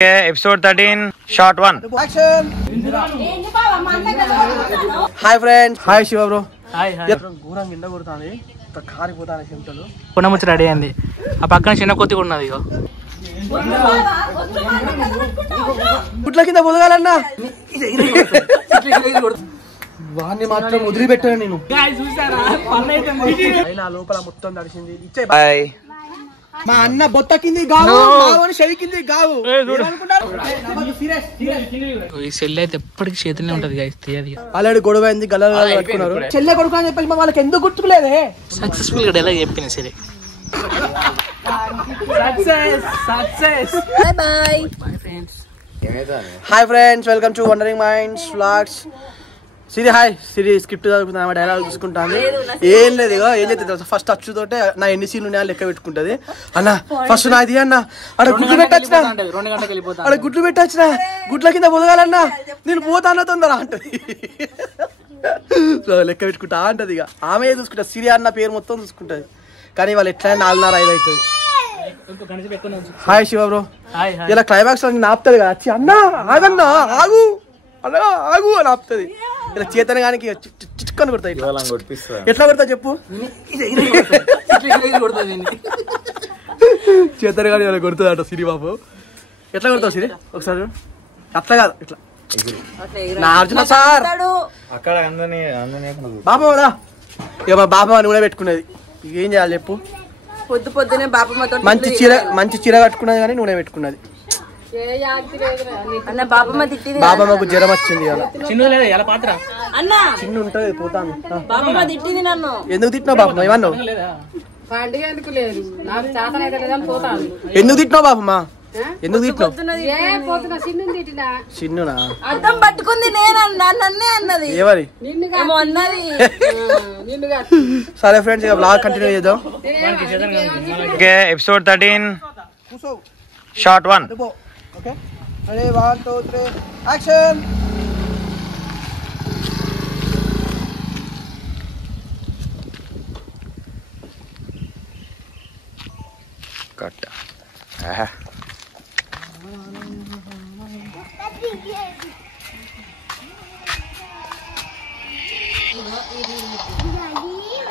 Episode 13, short 1. Action! Hi friends. Hi Shiva bro. Hi. ఘోరం కింద కొడుతుంది. కారిపోతాను చెంతలు. పునముచ్చ రెడీ అయింది. ఆ పక్కన చిన్న కొత్తి ఉన్నది ఇగో. గుట్ల కింద పొదగాలన్నా. వాన్ని మాత్రం వదిలిపెట్టాను నేను. అయినా లోపల మొత్తం తడిసింది. Bye. మా అన్న బొత్త కింది గావు, మావని చెవి కింది గావు. ఈ సెల్ అయితే ఎప్పటికీ చేతిలో ఉంటది గైస్ తీయది. ఆల్రెడీ గొడవ అయింది, గల్లలు కట్టుకున్నారు. చెల్లె కొడుకు అని చెప్పేసి వాళ్ళకి ఎందుకు గుర్తుకులేదే? సక్సెస్ఫుల్ గా ఎలా చెప్పిన సరే. Hi friends, welcome to wondering minds vlogs. Siri hi Siri script చదువుకుంటా, డైలాగ్ చూసుకుంటాను. ఏం లేదు ఇగో, ఏం చేస్తుంది ఫస్ట్ అచ్చుతోటే నా ఎన్ని సీన్లు ఉన్నాయో లెక్క పెట్టుకుంటది. అన్న ఫస్ట్ నాది అన్న, అక్కడ గుడ్లు పెట్టొచ్చిన, అక్కడ గుడ్లు పెట్టొచ్చిన, గుడ్ల కింద పొదగాలన్నా, నేను పోతాను తొందర అంటది. లెక్క పెట్టుకుంటా అంటది. ఇక ఆమె చూసుకుంటా, సిరి అన్న పేరు మొత్తం చూసుకుంటది. కానీ వాళ్ళు ఎట్లా 4:30-5 అవుతుంది. Hi Shiva bro. ఇలా క్లైమాక్స్ నాపుతుంది కదా, వచ్చి అన్న ఆగన్నా ఆగు అలా ఆగు అని ఆపుతుంది. ఇలా చేతన కానీ చిట్టుకొని కొడతాయి. ఎట్లా కొడతా చెప్పు? చేతన కానీ ఇలా కొడుతుంది అట సిరి బాబు. ఎట్లా కొడతావు సిరి ఒకసారి? అట్లా కాదు, ఇట్లా నా అర్జున సార్ బాబా ఇక మా బాబా అని కూడా పెట్టుకున్నది. ఏం చేయాలి చెప్పు? పొద్దునే బాపమ్మతో మంచి చీర కట్టుకున్నది కానీ నూనె పెట్టుకున్నది. అన్న బాపమ్మ తిట్టింది. బాబమ్మకు జ్వరం వచ్చింది. చిన్న పాత్ర అన్న చిన్న ఉంటది పోతాను. బాపమ్మ తిట్టింది నన్ను. ఎందుకు తిట్టినావు బాబమ్మ? ఏమన్నావు? ఎందుకు తిట్టినావు బాబమ్మ? ఎందుకు తిట్టినావు? చిన్నునా అర్థం పట్టుకుంది నేను నన్నే అన్నది. ఎవరి ఏమో అన్నది. సరే ఫ్రెండ్స్, ఇక బ్లాగ్ కంటిన్యూ చేద్దాం. Okay, episode 13, short 1. Okay ready 1 2 3 action. Cut.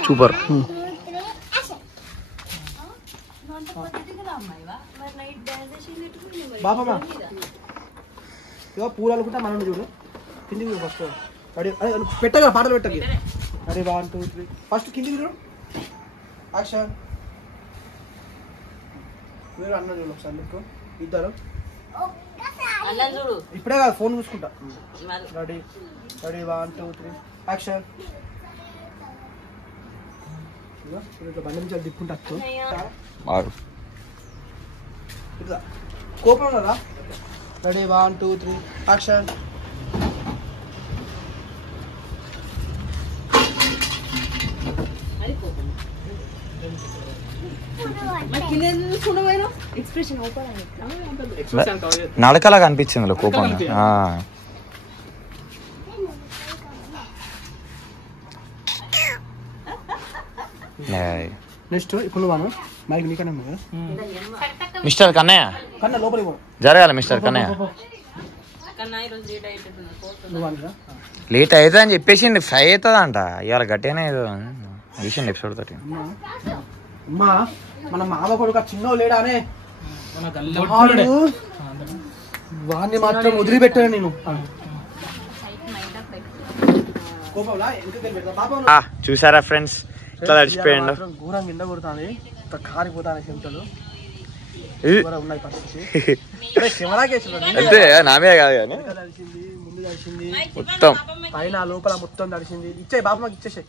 Super. Babamma ఇగో పూలు అనుకుంటా మనం చూడు. కిందికి ఫస్ట్ రెడీ పెట్టగా పాటలు పెట్టకి. రెడీ 1 2 3 ఫస్ట్ కిందికి చూడు. యాక్షన్. మీరు అన్న చూడు ఒకసారి, మీకు ఇద్దరు ఇప్పుడే కాదు, ఫోన్ చూసుకుంటా. Ready 1 2 3 action. ఇట్లా బండి నుంచి దిక్కుంటా ఇట్లా కోపం ఉన్నదా? Ready 1 2 3 action. నడకలా కనిపించింది కోపం. నెక్స్ట్ ఇప్పుడు నువ్వు మైక్ నీకనే మిస్టర్ కన్నయ్య కన్నా లోపలికి జరగాలి. మిస్టర్ కన్నయ్య లేట్ అవుతుంది అని చెప్పేసి 5 అవుతుంది అంట. ఇవాళ గట్టిగానే చూసిండి ఎపిసోడ్ 13. అమ్మా మన మామ కొడుకు చిన్న లేడానే, వాడిని మాత్రం వదిలిపెట్టాను నేను. చూసారా ఫ్రెండ్స్, ఇట్లా తడిచిపోయిండు. ఘోరం కింద కొడుతుంది, కారిపోతాను చెంతలు. ఉన్నాయి పరిస్థితి. అంతే నామే కాదు కానీ ముందు తడిసింది మొత్తం పైన లోపల మొత్తం తడిసింది. ఇచ్చే బాబమ్మకి ఇచ్చేసే.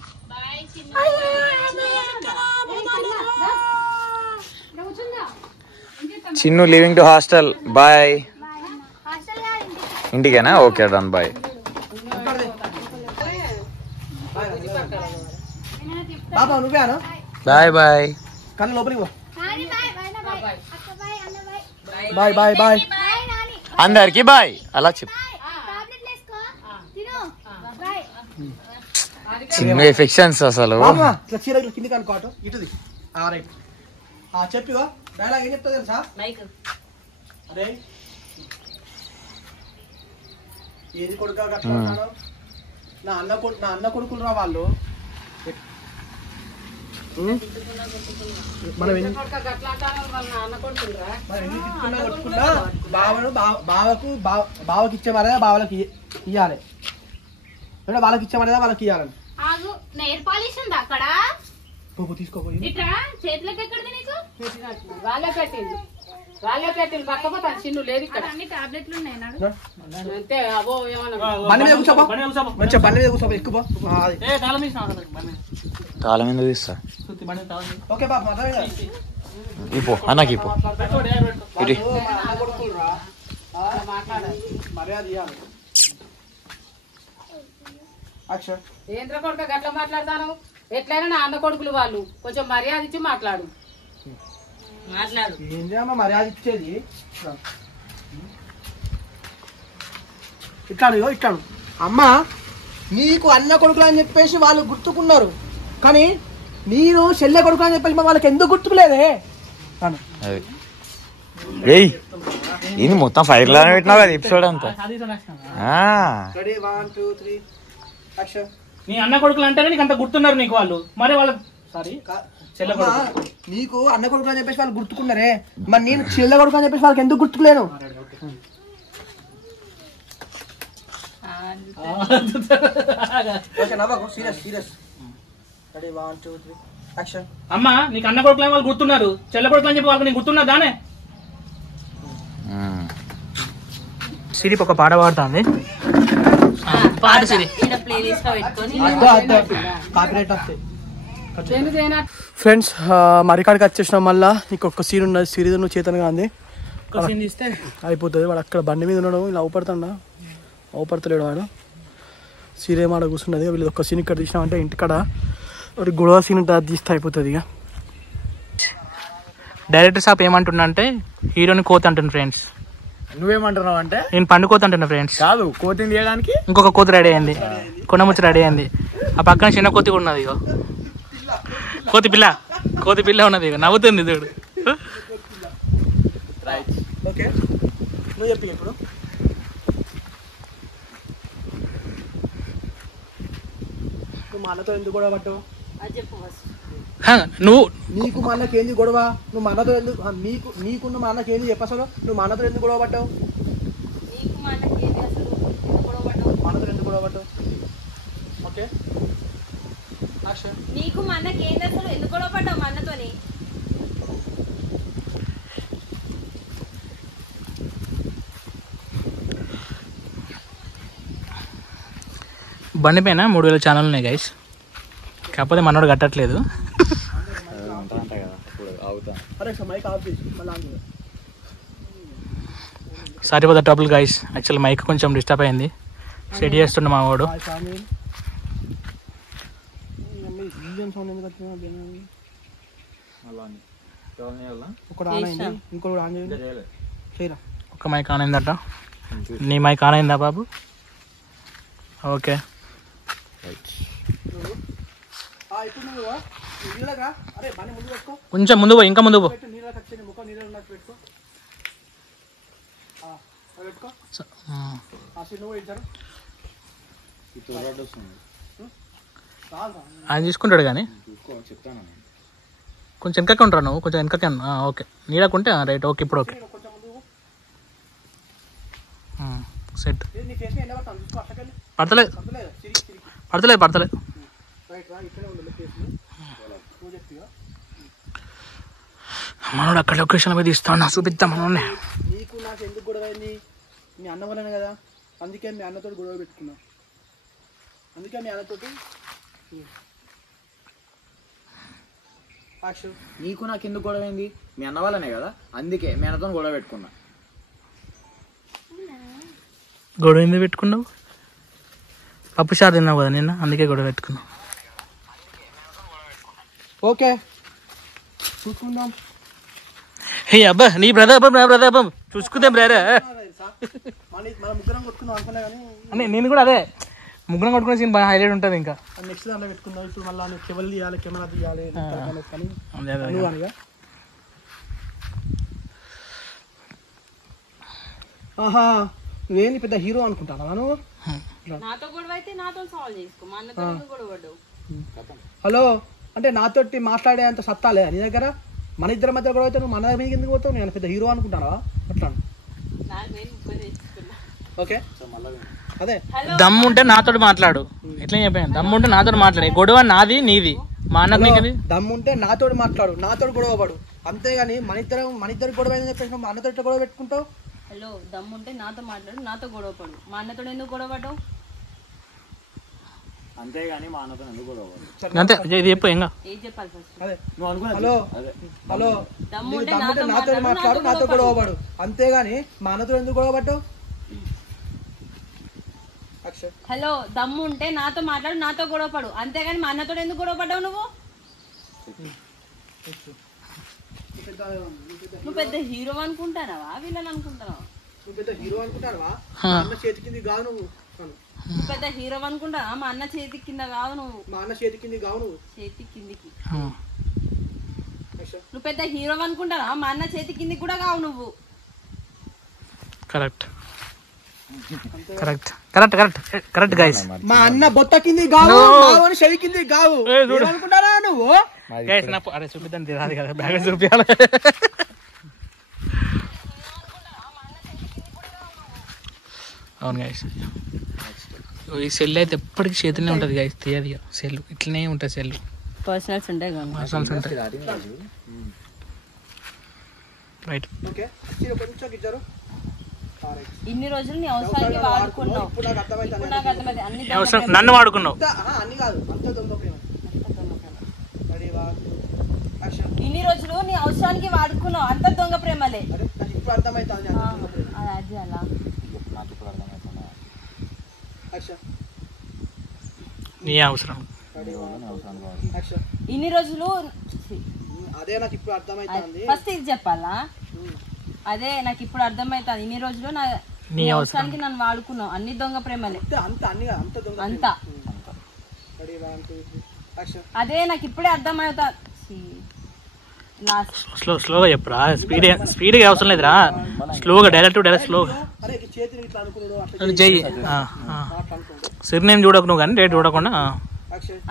Chinnu living to hostel. Bye. ఇంటికేనా? Okay done. బాయ్. బాబా నువ్వే అను. Bye bye. కన్నా లోపలికి పో. బాయ్ బాయ్ బాయ్ అందరికి బాయ్ అలా చెప్పు. చిన్న ఎఫెక్షన్స్ అసలు. ఇట్లా చీర కింది కనుకోవటం ఇటుది. రైట్ చెప్పివా డైలాగ్ ఏం చెప్తా తెలుసా? అరే ఏది కొడుకు నా అన్న కొడుకులు రా వాళ్ళు. మనం ఎన్ని కొట్టుకున్నా బావకి ఇచ్చే మర్యాద బావలకి ఇయ్యాలి, అంటే వాళ్ళకి ఇచ్చే మర్యాద వాళ్ళకి ఇయ్యాలని. నెయిల్ పాలిష్ ఉందా అక్కడ? తీసుకోపోయి చేతులకి ఎక్కడిది నీకు? వాళ్ళే పెట్టింది పక్కపోతా చిన్ను లేదు ఇక్కడ. అన్ని టాబ్లెట్లు ఉన్నాయి అంతే. అవో బండి మీద కూర్చోపో, మంచిగా బండి మీద కూర్చోపో, ఎక్కుపో. తాళం ఎందుకు తీస్తా? ఓకే బాబు ఇపో అన్నకి ఇపో. మర్యాద ఇయ్యాలి. ఏంద్ర కొడుక గట్ల మాట్లాడతాను? ఎట్లయినా నా అన్న కొడుకులు వాళ్ళు, కొంచెం మర్యాద ఇచ్చి మాట్లాడు. ఏంటమ్మా మర్యాద ఇచ్చేది? ఇట్లాను ఇట్లాను అమ్మ, నీకు అన్న కొడుకులు అని చెప్పేసి వాళ్ళు గుర్తుకున్నారు, కానీ నేను చెల్లె కొడుకులు అని చెప్పేసి వాళ్ళకి ఎందుకు గుర్తుకులేదే? ఏయ్ ఇది మొత్తం ఫైర్ లానే పెట్టినావు కదా ఎపిసోడ్ అంతా. నీ అన్న కొడుకులు అంటేనే నీకు అంత గుర్తున్నారు నీకు వాళ్ళు, మరి వాళ్ళకి సారీ చెల్లె కొడుకు. నీకు అన్న కొడుకులు అని చెప్పేసి వాళ్ళు గుర్తుకున్నారే, మరి నేను చెల్లె కొడుకు అని చెప్పేసి వాళ్ళకి ఎందుకు గుర్తుకులేను? అమ్మా నీకు అన్న కొడుకులు వాళ్ళు గుర్తున్నారు, చెల్లె కొడుకులు అని చెప్పి వాళ్ళకి నీకు గుర్తున్నా దానే. సిరికి ఒక పాట పాడుతుంది, పాట సిరి. ఫ్రెండ్స్ మరికాడికి వచ్చేసినాం, మళ్ళా ఇంకొక సీన్ ఉన్నది. సిరి నువ్వు చేతనగా అంది అయిపోతుంది. వాడు అక్కడ బండి మీద ఉన్నాడు, ఇలా అవుపడుతుండా అవుపడతలేడు వాడు. సీరే మాట కూర్చున్నది. వీళ్ళు ఒక్క సీన్ ఇక్కడ తీసినామంటే ఇంటికాడ ఒక గొడవ సీన్ ఉంటుంది, అది తీస్తే అయిపోతుంది. ఇక డైరెక్టర్ సాబ్ ఏమంటున్నా అంటే హీరోని కోత అంటున్నా ఫ్రెండ్స్. నువ్వేమంటున్నావు అంటే నేను పండు కోత అంటున్నా ఫ్రెండ్స్. కాదు, కోతిని తీయడానికి ఇంకొక కోతి రెడీ అయింది, కొండముచ్చి రెడీ అయింది. ఆ పక్కన చిన్న కోతి కూడా ఉన్నది, ఇగో కోతి పిల్ల ఉన్నది, ఇక నవ్వుతుంది చూడు. ఓకే నువ్వు చెప్పి ఇప్పుడు నువ్వు మా అన్నతో ఎందుకు గొడవ పట్టావు? నువ్వు నీకు మా అన్నకి ఏంది గొడవ? నువ్వు మా అన్నతో ఎందుకు నీకున్న మా అన్నకి ఏంది చెప్పసలు? నువ్వు మా అన్నతో ఎందుకు గొడవ పట్టావు? మా అన్నతో ఎందుకు గొడవ పట్టావు? ఓకే నీకు మా అన్నకి ఏంది అసలు? ఎందుకు గొడవ పడ్డావు మా అన్నతోని? బండి పైన 3000 ఛానల్ ఉన్నాయి గైస్, కాకపోతే మనోడు కట్టట్లేదు. Sorry for the trouble guys, actual mic కొంచెం డిస్టర్బ్ అయింది, సెట్ చేస్తుండే మా వాడు. ఒక మైక్ ఆన్ అయిందట, నీ మైక్ ఆన్ అయిందా బాబు? ఓకే కొంచెం ముందు పో, ఇంకా ముందు పో. ఆయన తీసుకుంటాడు కానీ కొంచెం వెనకకి ఉంటారు, నువ్వు కొంచెం వెనకకి. ఓకే నీడకుంటే రైట్. ఓకే ఇప్పుడు ఓకే సెట్. పడతలేదు పడతలేదు పడతలేదు. మనోడు అక్కడ లొకేషన్ మీద ఇస్తాను, నాకు చూపిద్దాం మనోనే. నీకు నాకు ఎందుకు గొడవ అయింది? మీ అన్న వల్లనే కదా, అందుకే మీ అన్నతో గొడవ పెట్టుకున్నా. అందుకే మీ అన్నతోటి నీకు నాకు ఎందుకు గొడవ అయింది? మీ అన్న వాళ్ళనే కదా, అందుకే మీ అన్నతో గొడవ పెట్టుకున్నా. గొడవ ఎందుకు పెట్టుకున్నావు? పప్పు చారు తిన్నావు కదా నిన్న, అందుకే గొడవ పెట్టుకున్నావు. ఓకే చూసుకుందాం. హే అబ్బా నీ బ్రదర్ అబ్బా, నా బ్రదర్ అబ్బా, చూసుకుందాం బ్రదర్. మన ముగ్గురం కొట్టుకుందాం అనుకున్నా కానీ నేను కూడా అదే ముగ్గురం కొట్టుకునే సీన్ బాగా హైలైట్ ఉంటుంది. ఇంకా నెక్స్ట్ దాంట్లో పెట్టుకుందాం. ఇప్పుడు మళ్ళీ కెమెరా తీయాలి, కెమెరా తీయాలి. ఆహా నువ్వేంది పెద్ద హీరో అనుకుంటావా నువ్వు? నాతో గొడవ అయితే నాతో సాల్వ్ చేసుకో, మా అన్నతో ఎందుకు గొడవ పడ్డావు? హలో అంటే నాతోటి మాట్లాడే అంత సత్తా లేదా నీ దగ్గర? మన ఇద్దరి మధ్య గొడవ అయితే నువ్వు మన దగ్గర ఎందుకు పోతావు? నేను పెద్ద హీరో అనుకుంటానా అట్లా? నాకు నేను ఇబ్బంది తెచ్చుకున్నా. ఓకే అదే దమ్ము ఉంటే నాతో మాట్లాడు. ఎట్లా చెప్పాను? దమ్ము ఉంటే నాతో మాట్లాడే. గొడవ నాది నీది, మా అన్నది నీది. దమ్ము ఉంటే నాతో మాట్లాడు, నాతో గొడవ పడు, అంతేగాని మన ఇద్దరు గొడవ అని చెప్పేసి మా అన్నతో గొడవ పెట్టుకుంటావు. హలో దమ్ముంటే నాతో మాట్లాడు, నాతో గొడవ పడు, మా అన్నతో ఎందుకు గొడవ పడ్డావు? అంతేగాని మా అన్నతో ఎందుకు గొడవ? అంతే ఇది చెప్పు. ఇంకా ఏం చెప్పాలి ఫస్ట్? అదే హలో హలో దమ్ముంటే దమ్ముంటే నాతో మాట్లాడు, నాతో గొడవ పడు, అంతేగాని మా అన్నతో ఎందుకు గొడవ పడ్డావు? హలో దమ్ము ఉంటే నాతో మాట్లాడు, నాతో గొడవ పడు, అంతేగాని మా అన్నతో ఎందుకు గొడవ పడ్డావు? నువ్వు నువ్వు పెద్ద హీరో అనుకుంటానవా వీళ్ళని అనుకుంటున్నావా? నువ్వు పెద్ద హీరో అనుకుంటావా? అన్న చేతి కింది కావు నువ్వు. నువ్వు పెద్ద హీరో అనుకుంటావా? మా అన్న చేతి కింద కావు నువ్వు. మా అన్న చేతి కింది కావు నువ్వు. చేతి కిందికి నువ్వు పెద్ద హీరో అనుకుంటావా? మా అన్న చేతి కిందికి కూడా కావు నువ్వు. Correct correct correct correct correct guys. మా అన్న బొత్త కింది గావు, మావని చెవి కింది గావు అనుకుంటారా నువ్వు? గైస్ నాకు అరే చూపిద్దాం రాదు కదా, బ్యాగ్ చూపించాలి. అవును గైస్, ఈ సెల్ అయితే ఎప్పటికీ చేతిలో ఉంటుంది గైస్, తీయదు సెల్ ఇట్లనే ఉంటుంది. సెల్ పర్సనల్స్ ఉంటాయి కదా, పర్సనల్స్ ఉంటాయి. రైట్ ఓకే కొంచెం ఇచ్చారు. ఇన్ని రోజులు నీ అవసరానికి వాడుకున్నావు. ఇప్పుడు నాకు అర్థమైంది. ఇప్పుడు నాకు అర్థమైంది. అన్ని అవసరం నన్ను వాడుకున్నావు. అన్ని కాదు, అంత దొంగ ప్రేమ. ఇన్ని రోజులు నీ అవసరానికి వాడుకున్నావు, అంత దొంగ ప్రేమలే. ఇప్పుడు అర్థమైంది. అది అలా నీ అవసరం ఇన్ని రోజులు అదే నాకు ఇప్పుడు అర్థమైంది. ఫస్ట్ ఇది చెప్పాలా? అదే నాకు ఇప్పుడు అర్థమైతుంది. ఇన్ని రోజులు నీ అవసరానికి నన్ను వాడుకున్నావు, అన్ని దొంగ ప్రేమలే. అంతా అదే నాకు ఇప్పుడే అర్థమవుతా. స్లోగా చెప్పురా, స్పీడ్గా అవసరం లేదురా, స్లోగా డైరెక్ట్ స్లోగా చెయ్యి. సిరినేం చూడకు నువ్వు కానీ, డేట్ చూడకుండా.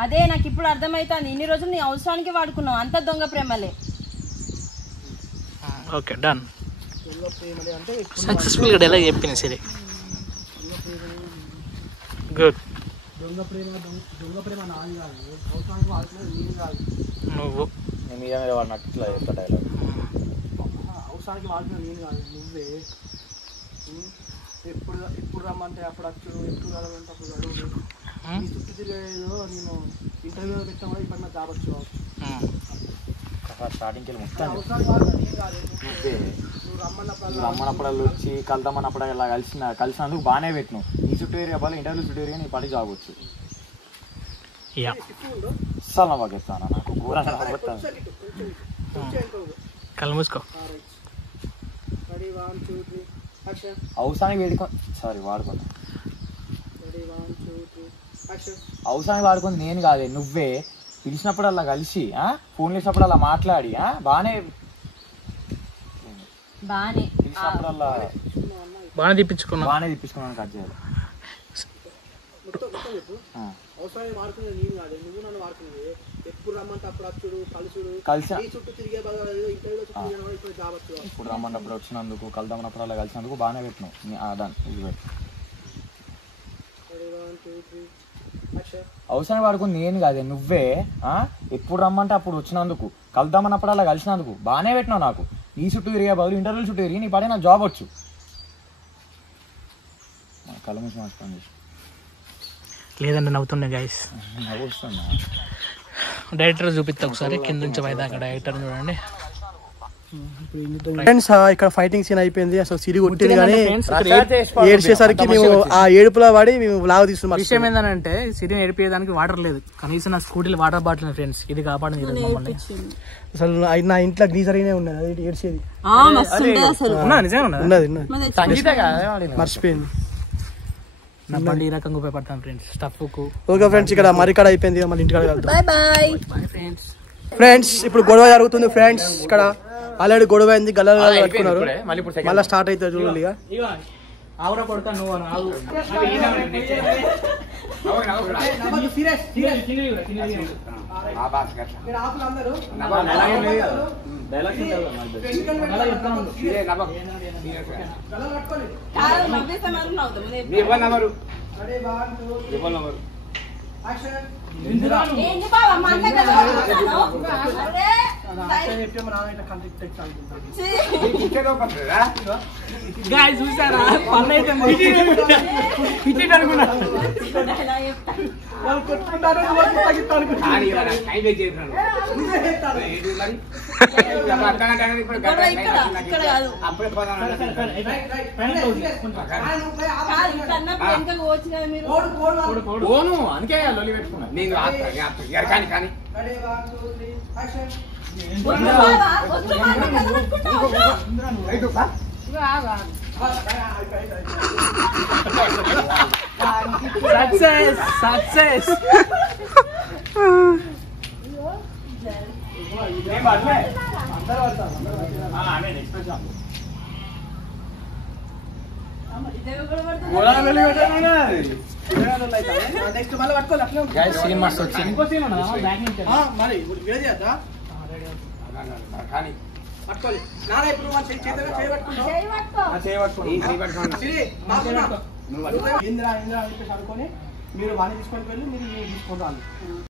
అదే నాకు ఇప్పుడు అర్థమవుతుంది. ఇన్ని రోజులు నీ అవసరానికి వాడుకున్నావు, అంత దొంగ ప్రేమలే. Okay done. సక్సెస్ఫుల్ గా డైలాగ్ చెప్పింది సరే. గుడ్. దొంగ ప్రేమ నాది కాదు, అవసరానికి వాడుకునేది నేను కాదు. నువ్వు అవసరానికి వాడుకునేది నేను కాదు, నువ్వే. ఎప్పుడు రమ్మంటే అప్పుడు వచ్చుడు, ఎప్పుడు కలవంటే అప్పుడు గడువు. ఈ చుట్టూ తిరిగేదో నేను ఇంటర్వ్యూ పెట్టామో ఇప్పుడు నాకు కావచ్చు. స్టార్టింగ్ అవసరానికి వాడుకునేది నేను కాదు. రమ్మన్నప్పుడు వచ్చి కలుద్దామన్నప్పుడు ఇలా కలిసినందుకు బాగానే పెట్టినావు. ఈ చుట్టూ ఏరియా వాళ్ళు ఇంటర్వ్యూ చుట్టూ ఏరియా నీ పని జాబ్ వచ్చు. అస్సలు నవ్వగెత్తాను, నాకు ఘోరంగా నవ్వుతాను. కళ్ళు మూసుకో. అవసరానికి వాడుకోండి. అవసరానికి వాడుకుంది నేను కాదే, నువ్వే. పిలిచినప్పుడు అలా కలిసి ఫోన్ చేసినప్పుడు అలా మాట్లాడి బాగానే తిప్పించుకున్నాను. కట్ చేయాలి. అవసరాన్ని వాడుకునేది నేను కాదు, నువ్వు నన్ను వాడుకునేది. ఎప్పుడు రమ్మంటే అప్పుడు వచ్చుడు, కలిసి చుట్టూ తిరిగే ఇప్పుడు రమ్మన్నప్పుడు వచ్చినందుకు, కలుద్దామన్నప్పుడు అలా కలిసినందుకు బాగానే పెట్టినావు. ఇది పెట్టు. అవసరాన్ని వాడుకుంది నేను కాదే, నువ్వే. ఎప్పుడు రమ్మంటే అప్పుడు వచ్చినందుకు, కలుద్దామన్నప్పుడు అలా కలిసినందుకు బాగానే పెట్టినావు. నాకు ఈ చుట్టూ తిరిగే బదులు ఇంటర్వ్యూ చుట్టూ తిరిగి నీ పడే నాకు జాబ్ వచ్చు. కళ్ళ నుంచి మాట్లాడి లేదండి నవ్వుతుండే గైస్. నవ్వుతున్నా. డైరెక్టర్ చూపిస్తా ఒకసారి కింద నుంచి పైదాకా. డైరెక్టర్ చూడండి ఫ్రెండ్స్. ఇక్కడ ఫైటింగ్ సీన్ అయిపోయింది. అసలు సిరి కొట్టింది కానీ ఏడ్చేసరికి మేము ఆ ఏడుపులో పడి మేము లాగా తీస్తున్నాం. విషయం ఏంటంటే సిరిని ఏడిపోయేదానికి వాటర్ లేదు, కనీసం నా స్కూటీలో వాటర్ బాటిల్. ఫ్రెండ్స్ ఇది కాపాడింది మమ్మల్ని. అసలు నా ఇంట్లో గ్రీజర్ అయినా ఉన్నది, అది ఏడ్చేది ఉన్నది, మర్చిపోయింది. నా బండి ఈ రకంగా ఉపయోగపడతాను ఫ్రెండ్స్, స్టఫ్ కు. ఓకే ఫ్రెండ్స్, ఇక్కడ మరికాడ అయిపోయింది, మళ్ళీ ఇంటికాడ వెళ్తాం. ఫ్రెండ్స్ ఫ్రెండ్స్ ఇప్పుడు గొడవ జరుగుతుంది ఫ్రెండ్స్. ఇక్కడ ఆల్రెడీ గొడవ అయింది, గల్లలు కట్టుకున్నారు, మళ్ళీ స్టార్ట్ అవుతుంది చూడాలి. ఆవురా కొడతా నువ్వు అని ఆగు సీరియస్ సీరియస్ చిన్నది కూడా, చిన్నది కూడా. మీరు ఆపులు అందరూ డైలాగ్స్ అలా చెప్తాను. కలర్ పట్టుకోండి. కాదు, నవ్వేస్తే మాత్రం నవ్వుతాం. Ready 1 2 3 action. ఏంటి బావ, మా అన్న కదా కొడుతున్నాను? అరే, చెప్పే మా నాన్న ఇట్లా కంటి టెక్స్ అనుకుంటాడు. ఛీ. గాయ్ చూసారా పన్ను అయితే ఇట్టి అనుకున్నా డైలాగ్ చెప్తాను. వాళ్ళు కొట్టుకుంటారు నువ్వు తగ్గిస్తా అనుకుంటా. గొడవ ఇక్కడ కాదు. కాదు, ఇక్కడ అన్నప్పుడు వెనకకు పోవచ్చు కదా మీరు. ఓను అందుకే లొల్లి పెట్టుకున్నా రెడీ 1 2 3 యాక్షన్. వద్దు బావ, వద్దు మా అన్న కదా పట్టుకుంటా, వద్దు. సక్సెస్ సక్సెస్ ఇదేమో గొడవ పడుతుంది. నెక్స్ట్ మళ్ళీ పట్టుకోవాలి అట్లా గైస్ సీన్ మస్తు వచ్చింది. ఇంకో సీన్ ఉన్నదా బ్యాక్ నుంచి మరి ఇప్పుడు వేరే చేద్దా పట్టుకోవాలి నాన్న ఇప్పుడు మన చేతిలో చేయబట్టుకుంటాం చేయి పట్టుకో. ఇంద్రా ఇంద్రా అని చెప్పేసి అనుకొని మీరు వాణి తీసుకొని వెళ్ళి మీరు తీసుకొని రాలి.